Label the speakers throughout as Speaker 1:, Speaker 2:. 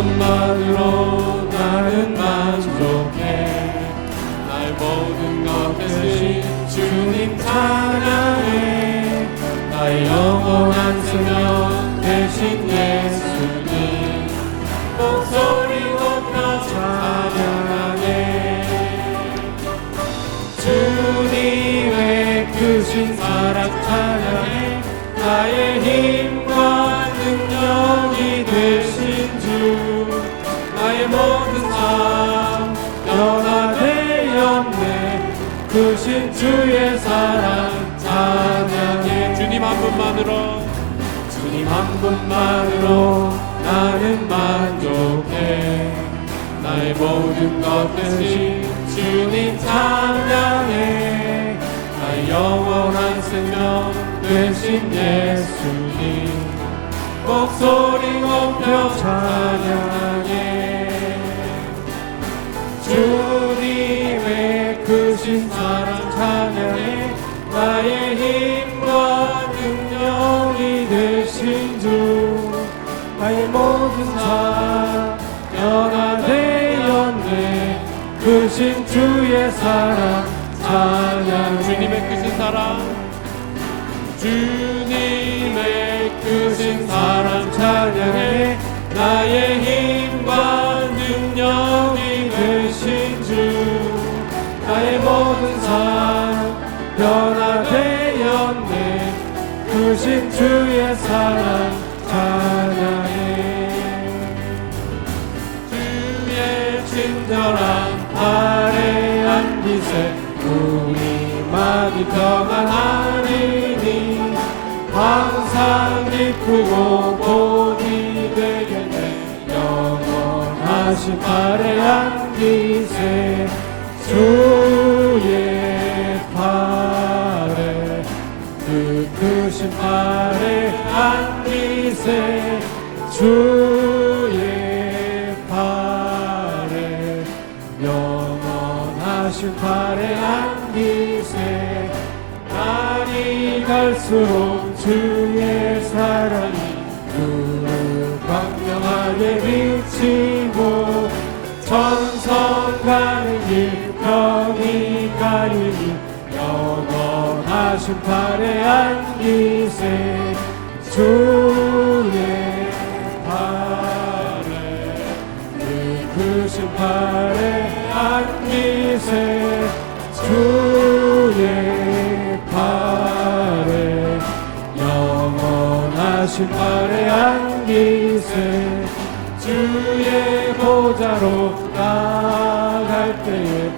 Speaker 1: 것뿐만으로 나는 만족해. 나의 모든 것 대신 주님 찬양해. 나의 영원한 생명 대신 예수님 목소리 높여 찬양하네. 주님의 크신 사랑 찬양해. 나의 힘 크신 주의 사랑 찬양해. 주님 한 분만으로. 주님 한 분만으로 나는 만족해. 나의 모든 것 대신 주님 찬양해. 나의 영원한 생명 되신 예수님. 목소리 높여 찬양 사랑 찬양 주님의 크신 사랑. 주님의 크신 사랑. 찬양해. 나의 힘과 능력이 되신 주. 나의 모든 삶 변화되었네. 크신 주의 사랑 기쁘고 복이 되겠네. 영원하신 아래한 빛에 주의 팔에 그 크신 팔에 안기세 주 팔에 안기세 주의 팔에. 그 크신 팔에 안기세 주의 팔에. 영원하신 팔에 안기세 주의 보좌로 나갈 때에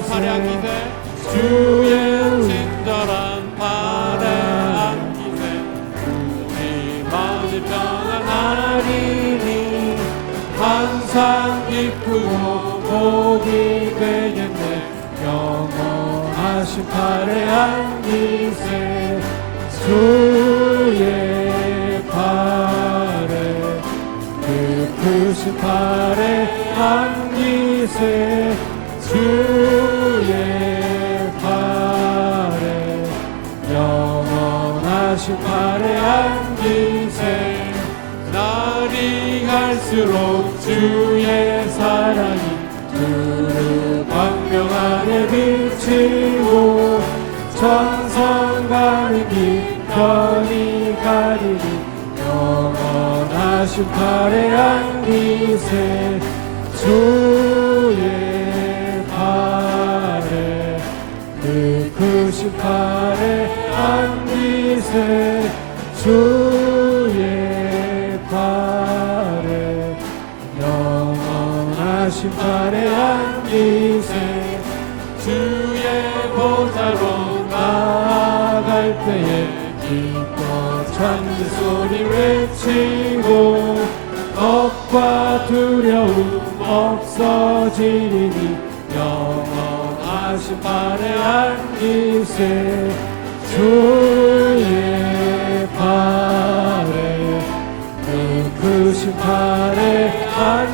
Speaker 1: 팔에 안기세 주의
Speaker 2: 친절한 팔에 안기세 우리 마음이
Speaker 1: 평안하리니 항상 기쁘고 복이 되겠네 영원하신 팔에 안기세 주의 팔에 그 크신 팔에 안기세 갈수록 주의 사랑이 두루 광명하게 비치고 천성 가는 길 편히 가리니 영원하신 팔에 안기세 주의 팔에 그 크신 팔에 안기세 기뻐 찬미 소리 외치고 공격과 두려움 없어지리니 영원하신 발에 안기세 주의 발에 그 크신 발에 안기세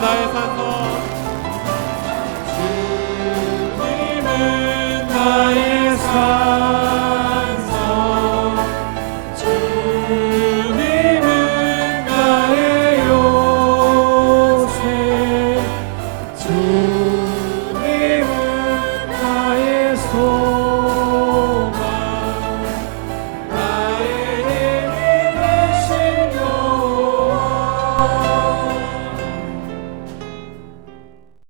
Speaker 1: 大さん